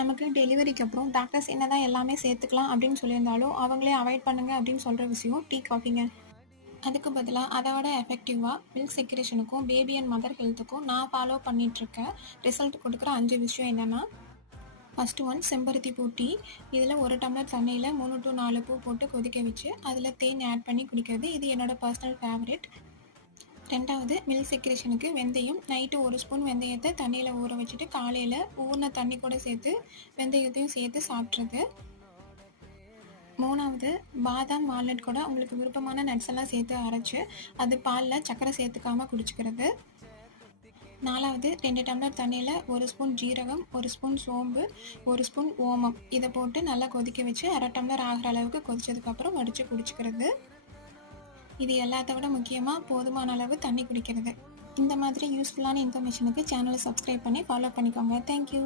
நமக்கு டெலிவரிக்கு அப்புறம் டாக்டர்ஸ் என்னதான் எல்லாமே சேர்த்துக்கலாம் அப்படின்னு சொல்லியிருந்தாலும், அவங்களே அவாய்ட் பண்ணுங்க அப்படின்னு சொல்ற விஷயம் டீ, காஃபிங்க. அதுக்கு பதிலா அதோட எஃபெக்டிவா மில்க் செக்ரேஷனுக்கும், பேபி அண்ட் மதர் ஹெல்த்துக்கும் நான் ஃபாலோ பண்ணிட்டுருக்க ரிசல்ட் குடுக்குற 5 விஷயம் என்னன்னா, ஃபர்ஸ்ட் ஒன் செம்பருத்தி பூ டீ. இதில 1 டம்ளர் தண்ணியில 3 டூ 4 பூ போட்டு கொதிக்க வச்சு, அதில தேன் ஆட் பண்ணி குடிக்கிறது. இது என்னோட பர்சனல் ஃபேவரைட். 2வது மில்க் செக்ரேஷனுக்கு வெந்தயம். நைட்டு 1 ஸ்பூன் வெந்தயத்த தண்ணியில ஊற வச்சுட்டு, காலையில ஊறுன தண்ணி கூட சேர்த்து வெந்தயத்தையும் சேர்த்து சாப்பிட்றது. 3வது பாதாம், வால்நட் கூட உங்களுக்கு விருப்பமான நட்ஸ் எல்லாம் சேர்த்து அரைச்சு, அது பால்ல சர்க்கரை சேர்த்துக்காம குடிச்சுக்கிறது. 4வது 2 டம்ளர் தண்ணியில 1 ஸ்பூன் ஜீரகம், 1 ஸ்பூன் சோம்பு, 1 ஸ்பூன் ஓமம் இத போட்டு நல்லா கொதிக்க வச்சு 1/2 டம்ளர் ஆகுற அளவுக்கு கொதிச்சதுக்கப்புறம் வடிச்சு குடிச்சுக்கிறது. இது எல்லாத்த விட முக்கியமா போதுமான அளவு தண்ணி குடிக்கிறது. இந்த மாதிரி யூஸ்ஃபுல்லான இன்ஃபர்மேஷனுக்கு சேனலை சப்ஸ்கிரைப் பண்ணி ஃபாலோ பண்ணிக்கோங்க. Thank you.